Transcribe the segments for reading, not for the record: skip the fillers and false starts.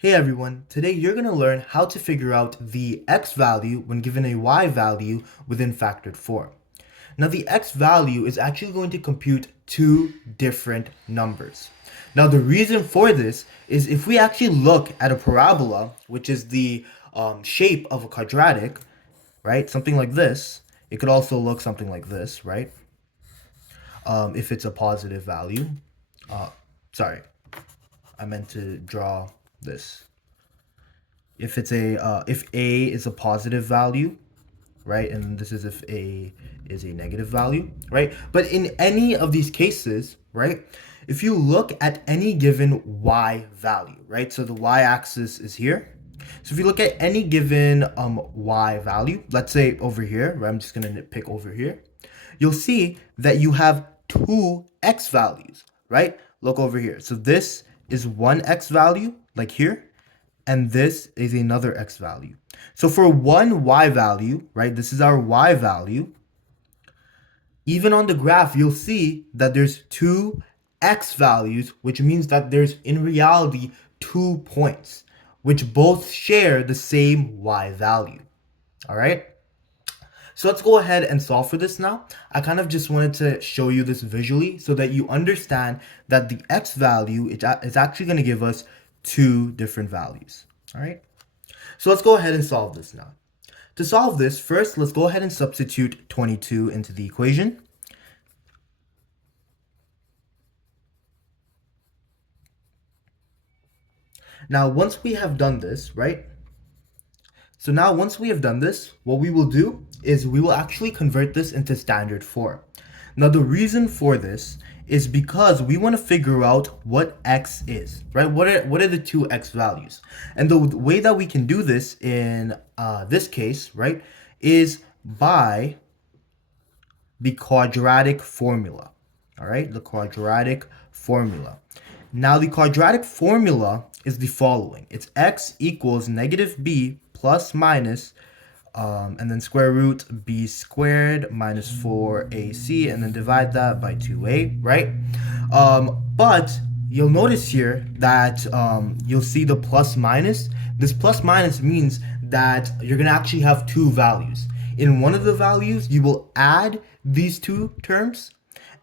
Hey everyone, today you're going to learn how to figure out the x value when given a y value within factored form. Now the x value is actually going to compute two different numbers. Now the reason for this is if we actually look at a parabola, which is the shape of a quadratic, right? Something like this. It could also look something like this, right? If it's a positive value. Uh, sorry, I meant to draw this. If a is a positive value, right, and this is if a is a negative value, right? But in any of these cases, right, if you look at any given y value, right, so the y-axis is here. So if you look at any given y value, let's say over here, right, I'm just gonna pick over here, you'll see that you have two x values, right? Look over here. So this is one x value, like here, and this is another x value. So for one y value, right, this is our y value, even on the graph, you'll see that there's two x values, which means that there's in reality 2 points, which both share the same y value. All right? So let's go ahead and solve for this now. I kind of just wanted to show you this visually so that you understand that the x value is actually going to give us two different values. All right? So let's go ahead and solve this now. To solve this, first, let's go ahead and substitute 22 into the equation. Now, once we have done this, right? So now once we have done this, what we will do is we will actually convert this into standard form. Now, the reason for this is because we want to figure out what x is, right? What are the two x values? And the way that we can do this in this case, right, is by the quadratic formula. All right, the quadratic formula. Now, the quadratic formula is the following. It's x equals negative b plus minus, and then square root b squared minus 4ac, and then divide that by 2a, right? But you'll notice here that you'll see the plus minus. This plus minus means that you're going to actually have two values. In one of the values, you will add these two terms,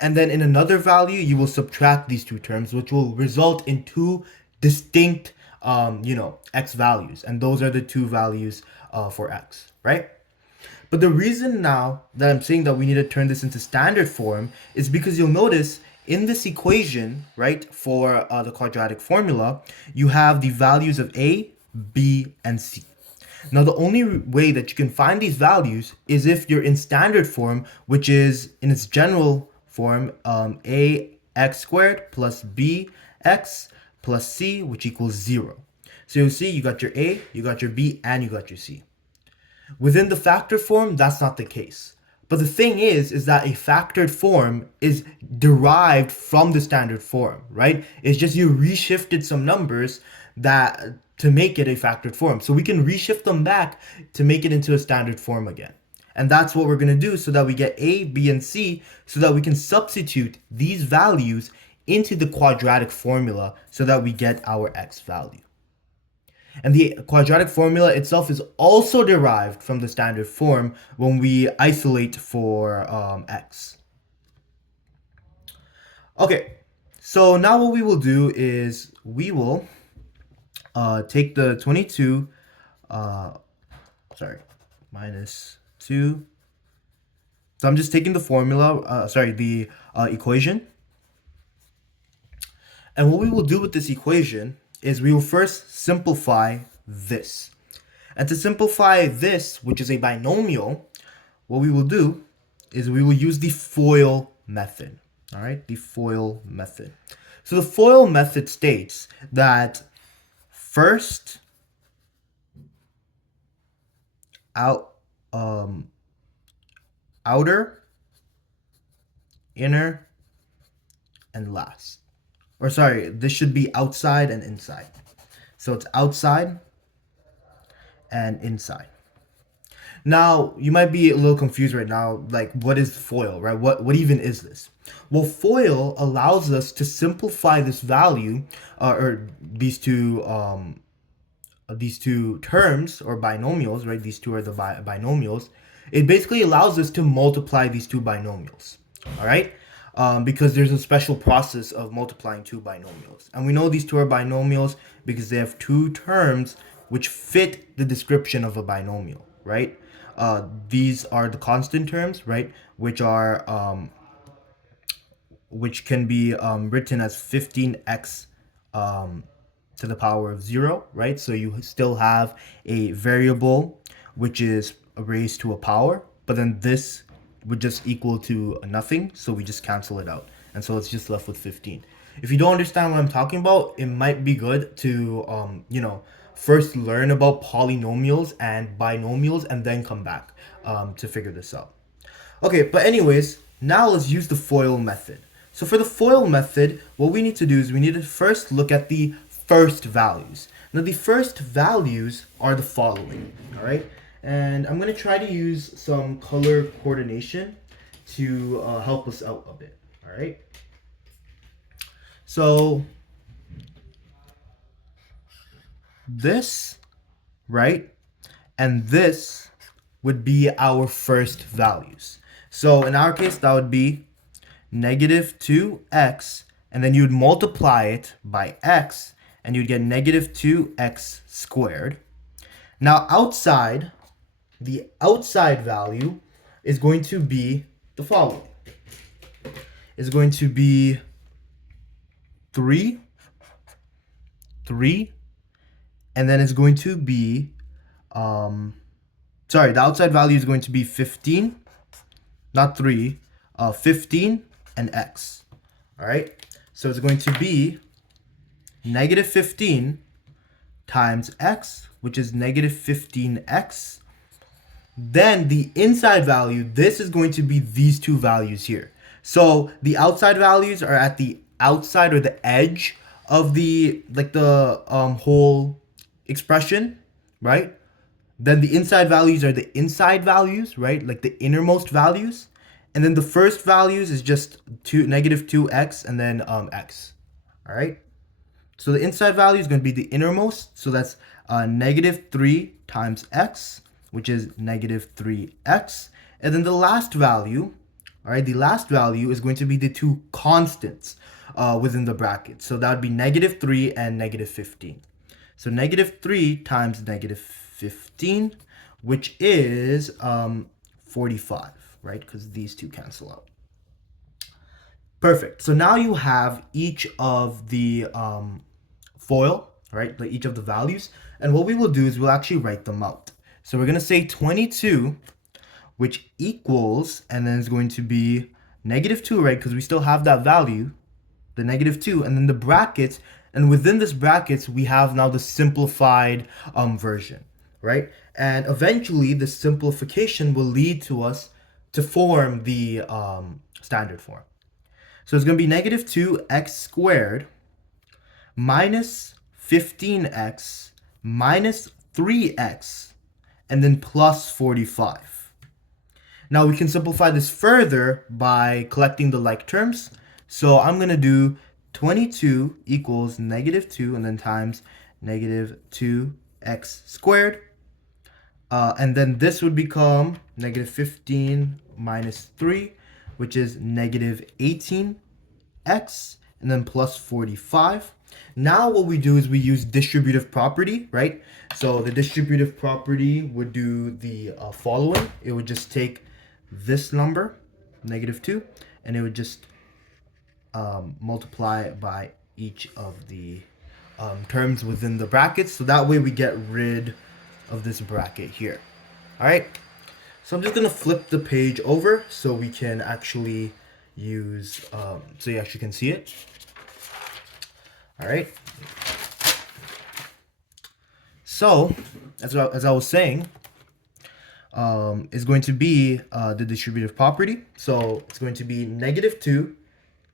and then in another value, you will subtract these two terms, which will result in two distinct, x values. And those are the two values for x, right? But the reason now that I'm saying that we need to turn this into standard form is because you'll notice in this equation, right, for the quadratic formula, you have the values of a, b, and c. Now, the only way that you can find these values is if you're in standard form, which is in its general form, a x squared plus b x plus c, which equals 0. So you'll see you got your a, you got your b, and you got your c. Within the factored form, that's not the case. But the thing is that a factored form is derived from the standard form, right? It's just you reshifted some numbers that to make it a factored form. So we can reshift them back to make it into a standard form again. And that's what we're going to do so that we get a, b, and c so that we can substitute these values into the quadratic formula so that we get our x value. And the quadratic formula itself is also derived from the standard form when we isolate for x. Okay, so now what we will do is we will take the 22, minus 2. So I'm just taking the formula, the equation. And what we will do with this equation is we will first simplify this. And to simplify this, which is a binomial, what we will do is we will use the FOIL method. All right, the FOIL method. So the FOIL method states that first outer, inner, and last. Or sorry, this should be outside and inside. So it's outside and inside. Now, you might be a little confused right now, like what is FOIL, right? What even is this? Well, FOIL allows us to simplify this value, or these two these two terms or binomials, right? These two are the binomials. It basically allows us to multiply these two binomials, all right? Because there's a special process of multiplying two binomials. And we know these two are binomials because they have two terms which fit the description of a binomial, right? These are the constant terms, right? Which can be written as 15x to the power of 0, right? So you still have a variable which is raised to a power, but then this would just equal to nothing, so we just cancel it out. And so it's just left with 15. If you don't understand what I'm talking about, it might be good to, first learn about polynomials and binomials and then come back to figure this out. Okay, but anyways, now let's use the FOIL method. So for the FOIL method, what we need to do is we need to first look at the first values. Now the first values are the following, all right? And I'm going to try to use some color coordination to help us out a bit, all right? So this, right, and this would be our first values. So in our case, that would be negative 2x, and then you'd multiply it by x, and you'd get negative 2x squared. Now outside, the outside value is going to be the following. It's going to be 3, and then it's going to be, the outside value is going to be 15, not 3, 15 and x. All right, so it's going to be negative 15 times x, which is negative 15x. Then the inside value, this is going to be these two values here. So the outside values are at the outside or the edge of the whole expression, right? Then the inside values are the inside values, right? Like the innermost values. And then the first values is just negative 2x and then x. All right. So the inside value is going to be the innermost. So that's negative 3 times x, which is negative 3x. And then the last value, all right, the last value is going to be the two constants within the bracket. So that would be negative 3 and negative 15. So negative 3 times negative 15, which is 45, right? Because these two cancel out. Perfect. So now you have each of the FOIL, right? Like each of the values. And what we will do is we'll actually write them out. So we're going to say 22, which equals, and then it's going to be negative 2, right? Because we still have that value, the negative 2, and then the brackets. And within this brackets, we have now the simplified version, right? And eventually, the simplification will lead to us to form the standard form. So it's going to be negative 2x squared minus 15x minus 3x and then plus 45. Now we can simplify this further by collecting the like terms. So I'm going to do 22 equals negative 2 and then times negative 2x squared. And then this would become negative 15 minus 3, which is negative 18x, and then plus 45. Now what we do is we use distributive property, right? So the distributive property would do the following. It would just take this number, negative 2, and it would just multiply by each of the terms within the brackets. So that way we get rid of this bracket here. All right. So I'm just going to flip the page over so we can actually use, so you actually can see it. All right. So as I was saying, is going to be the distributive property. So it's going to be negative 2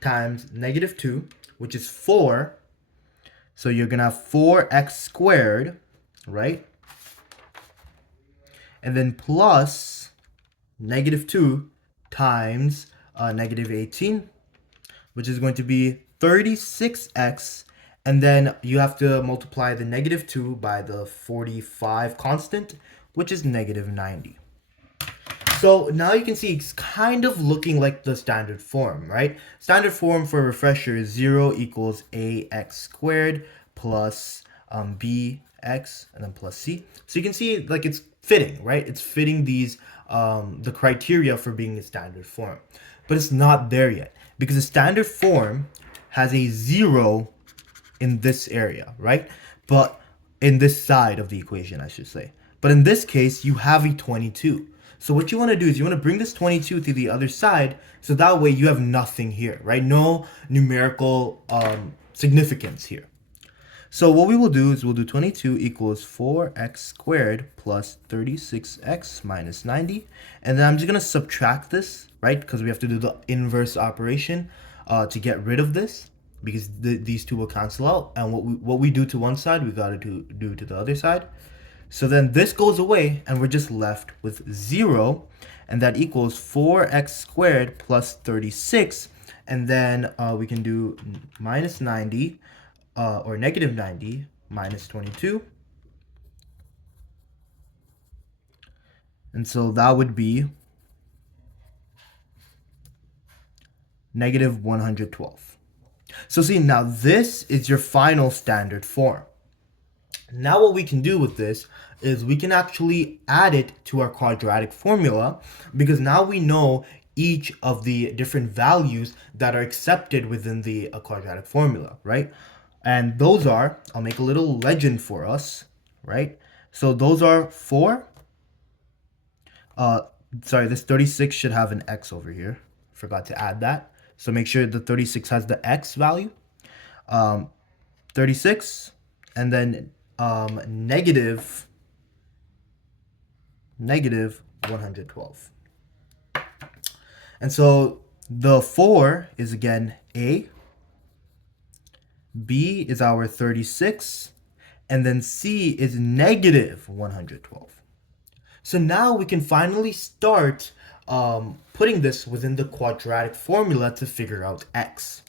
times negative 2, which is 4. So you're going to have 4x squared, right? And then plus negative 2 times negative 18, which is going to be 36x And then you have to multiply the negative 2 by the 45 constant, which is negative 90. So now you can see it's kind of looking like the standard form, right? Standard form for a refresher is 0 equals ax squared plus bx and then plus c. So you can see like it's fitting, right? It's fitting these the criteria for being a standard form. But it's not there yet because the standard form has a 0 in this area, right? But in this side of the equation, I should say. But in this case, you have a 22. So what you want to do is you want to bring this 22 to the other side, so that way you have nothing here, right? No numerical significance here. So what we will do is we'll do 22 equals 4x squared plus 36x minus 90. And then I'm just going to subtract this, right? Because we have to do the inverse operation to get rid of this, because these two will cancel out. And what we do to one side, we got to do to the other side. So then this goes away and we're just left with 0. And that equals 4x squared plus 36. And then we can do minus 90 or negative 90 minus 22. And so that would be negative 112. So see, now this is your final standard form. Now what we can do with this is we can actually add it to our quadratic formula, because now we know each of the different values that are accepted within the quadratic formula, right? And those are, I'll make a little legend for us, right? So those are 4. Sorry, this 36 should have an x over here. Forgot to add that. So make sure the 36 has the x value. 36, and then negative 112. And so the 4 is again a, b is our 36, and then c is negative 112. So now we can finally start putting this within the quadratic formula to figure out x.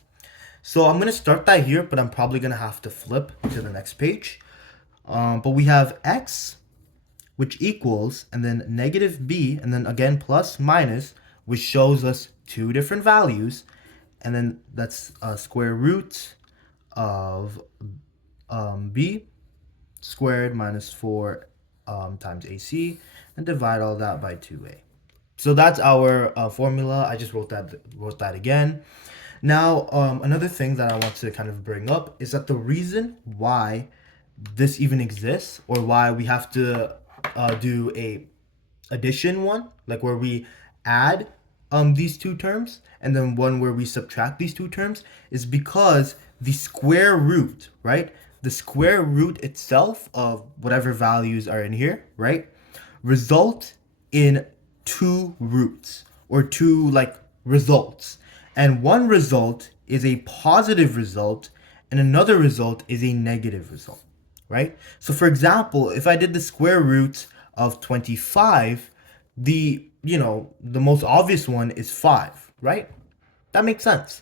So I'm going to start that here, but I'm probably going to have to flip to the next page. But we have x, which equals, and then negative b, and then again plus minus, which shows us two different values. And then that's square root of b squared minus 4 times ac, and divide all that by 2a. So that's our formula. I just wrote that again. Now, another thing that I want to kind of bring up is that the reason why this even exists, or why we have to do a addition one, like where we add these two terms, and then one where we subtract these two terms, is because the square root, right? The square root itself of whatever values are in here, right, result in two roots, or two like results. And one result is a positive result, and another result is a negative result, right? So for example, if I did the square root of 25, the most obvious one is 5, right? That makes sense.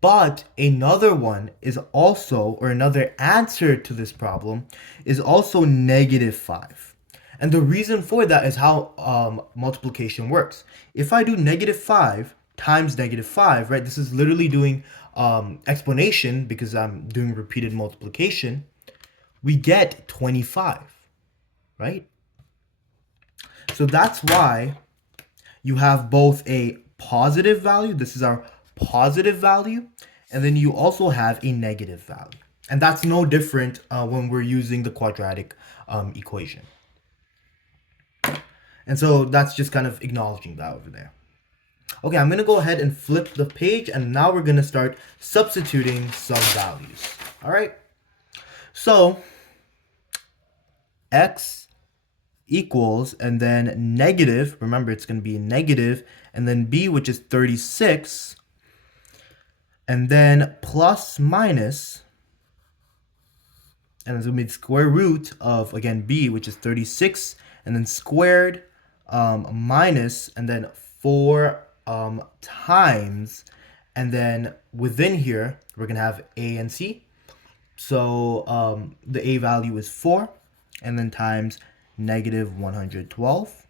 But another one is also, or another answer to this problem is also negative 5. And the reason for that is how multiplication works. If I do negative 5 times negative 5, right, this is literally doing explanation because I'm doing repeated multiplication, we get 25, right? So that's why you have both a positive value, this is our positive value, and then you also have a negative value. And that's no different when we're using the quadratic equation. And so that's just kind of acknowledging that over there. Okay, I'm going to go ahead and flip the page, and now we're going to start substituting some values. All right. So x equals, and then negative, remember it's going to be negative, and then b, which is 36, and then plus minus, and it's going to be the square root of, again, b, which is 36, and then squared, minus, and then 4 times, and then within here, we're going to have a and c. So the a value is 4, and then times negative 112.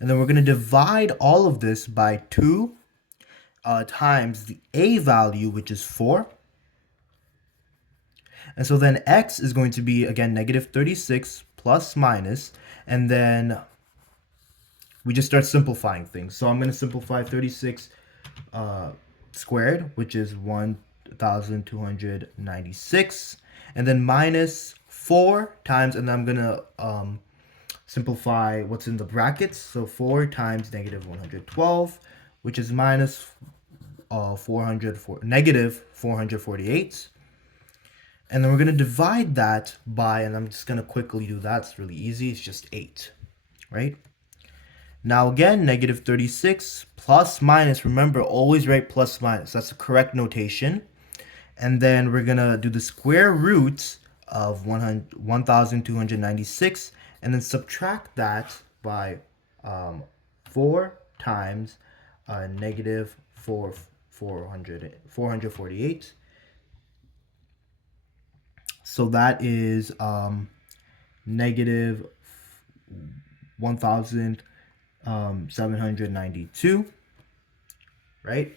And then we're going to divide all of this by 2 times the a value, which is 4. And so then x is going to be, again, negative 36 plus minus, and then we just start simplifying things. So I'm going to simplify 36 squared, which is 1,296, and then minus 4 times, and then I'm going to simplify what's in the brackets. So 4 times negative 112, which is minus negative 448. And then we're going to divide that by, and I'm just going to quickly do that. It's really easy. It's just 8, right? Now again, negative 36 plus minus. Remember, always write plus minus. That's the correct notation. And then we're going to do the square root of 1,296, and then subtract that by 4 times negative 448. So that is negative 1,792, right?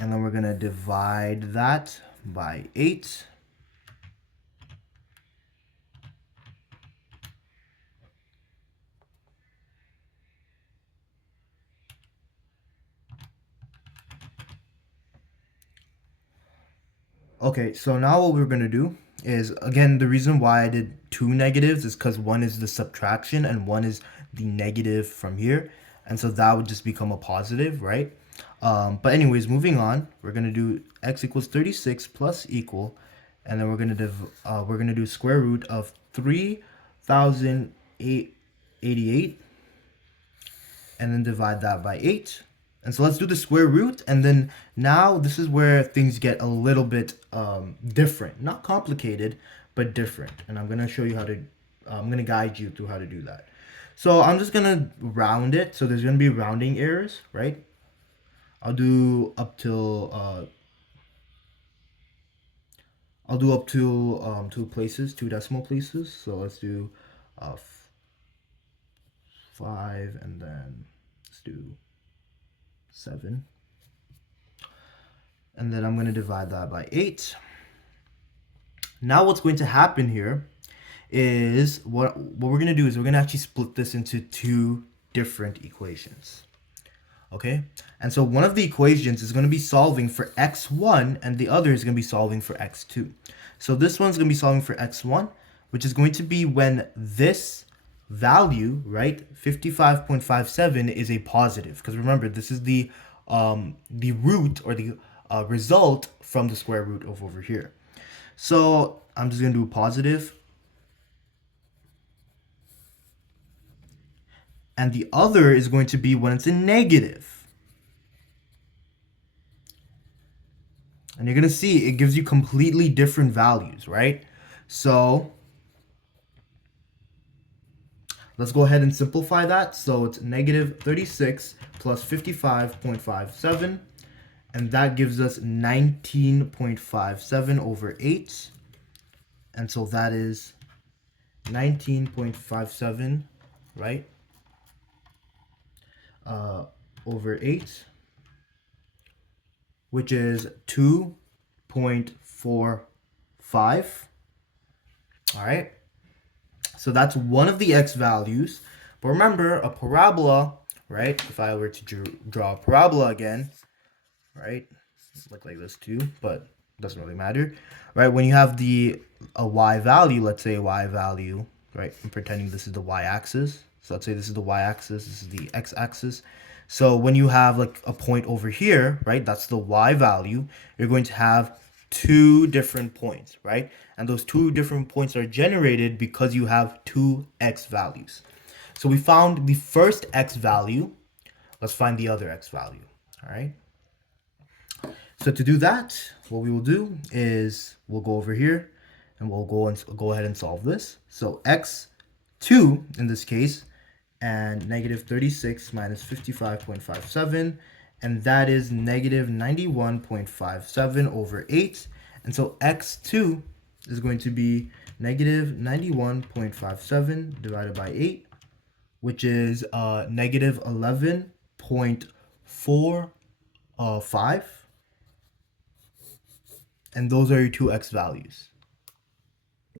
And then we're going to divide that by 8. Okay, so now what we're going to do is, again, the reason why I did 2 negatives is because one is the subtraction and one is the negative from here. And so that would just become a positive, right? But anyways, moving on, we're going to do x equals 36 plus equal, and then we're going to do square root of 3,088, and then divide that by 8. And so let's do the square root, and then now this is where things get a little bit different. Not complicated, but different. And I'm going to show you how to, I'm going to guide you through how to do that. So I'm just going to round it. So there's going to be rounding errors, right? I'll do up till 2 decimal places. So let's do 5, and then let's do 7. And then I'm going to divide that by 8. Now what's going to happen here is what we're going to do is we're going to actually split this into 2 different equations. Okay? And so one of the equations is going to be solving for x1, and the other is going to be solving for x2. So this one's going to be solving for x1, which is going to be when this value, right, 55.57 is a positive. Because remember, this is the root, or the result from the square root of over here. So I'm just going to do positive. And the other is going to be when it's a negative. And you're going to see it gives you completely different values, right? So let's go ahead and simplify that. So it's negative 36 plus 55.57. And that gives us 19.57 over 8. And so that is 19.57, right? Over 8, which is 2.45. All right. So that's one of the x values. But remember, a parabola, right? If I were to draw a parabola again, right? Look like this too, but doesn't really matter, right? When you have a y value, let's say a y value, right? I'm pretending this is the y-axis. So let's say this is the y-axis, this is the x-axis. So when you have like a point over here, right? That's the y value. You're going to have 2 different points, right? And those 2 different points are generated because you have 2 x values. So we found the first x value. Let's find the other x value, all right? So to do that, what we will do is we'll go over here and we'll go ahead and solve this. So x2 in this case, and negative 36 minus 55.57, and that is negative 91.57 over 8. And so x2 is going to be negative 91.57 divided by 8, which is negative 11.45. And those are your two x values.